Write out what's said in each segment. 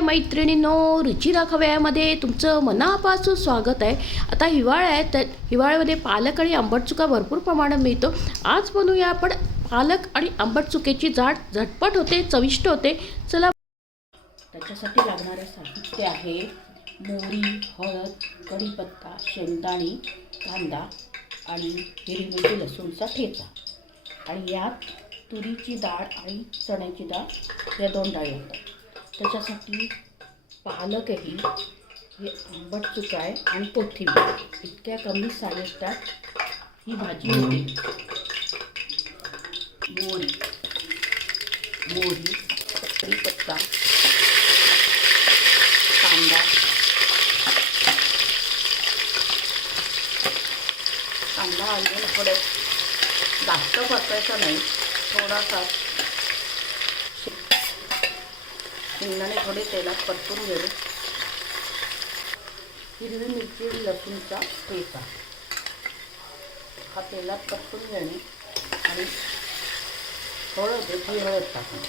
मैत्रिणींनो रुचिरा खव्यामध्ये तुमचं मनापासून स्वागत आहे. आता हिवाळा आहे तर हिवाळ्यामध्ये पालक आणि आंबट चुका भरपूर प्रमाणात मिळतो. आज बनवूया आपण पालक आणि आंबट चुकेची जाड झटपट होते चविष्ट होते. चला. त्याच्यासाठी लागणारं साहित्य आहे मोहरी हळद कढीपत्ता शेंगदाणे कांदा आणि हिरवी मिरची लसूणचा ठेचा. आणि यात तुरीची डाळ आणि चण्याची डाळ या दोन डाळी होतात. त्याच्यासाठी पालक आहे हे आंबट चुका आहे आणि कोथिंबीर. इतक्या कमी साहित्यात ही भाजी होते. मोहरी. मोहरी कढीपत्ता कांदा कांदा अजून थोडे जास्त परतायचा नाही थोडासा शेंगदाणे थोडे तेलात परतून घेऊ. हिरवी मिरची लसूणचा ठेचा हा तेलात परतून घेणे आणि हळद ही हळद टाकणे.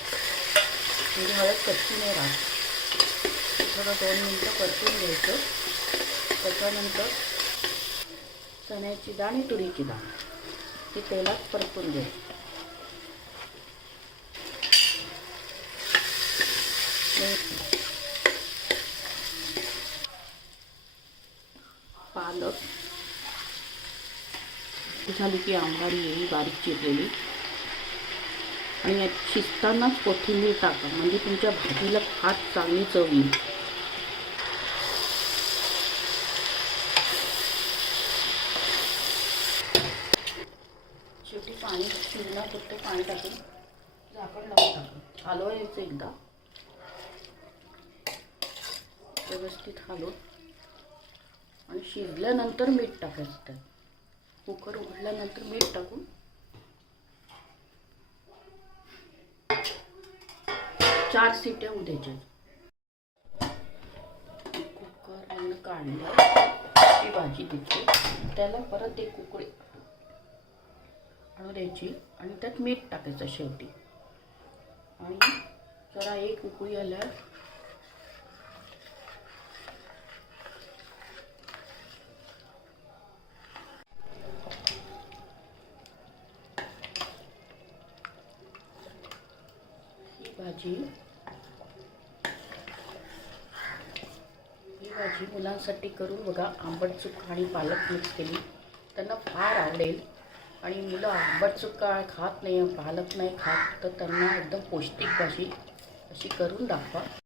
म्हणजे हळद कच्ची नाही राहत. थोडं दोन मिनटं परतून घ्यायचं. त्याच्यानंतर चण्याची डाळ आणि तुरीची डाळ ती तेलात परतून घ्यायची. पालक. झाली की आंबाडी येईल बारीक चिरलेली. आणि यात शिजतानाच कोथिंबीर टाका. म्हणजे तुमच्या भाजीला फार चांगली चव येईल. शेवटी पाणी शिजण्यापुरतं पाणी टाकून झाकण लावून टाकून. हलवायचं एकदा. व्यवस्थित हलवून. शिजल्यानंतर मीठ टाकायचं त्यात. कुकर उघडल्यानंतर मीठ टाकून. चार सिट्या होऊ द्यायच्या कुकर आणि काढलं ती भाजी द्यायची त्याला परत एक कुकडी आणू द्यायची आणि त्यात मीठ टाकायचं शेवटी. आणि जरा एक उकळी आल्यावर भाजी. ही भाजी मुलांसाठी करून बघा आंबट चूक आणि पालक मिक्स केली. त्यांना फार आवडेल. आणि मुलं आंबट चुका खात नाही पालक नाही खात तर त्यांना एकदम पौष्टिक भाजी अशी करून दाखवा.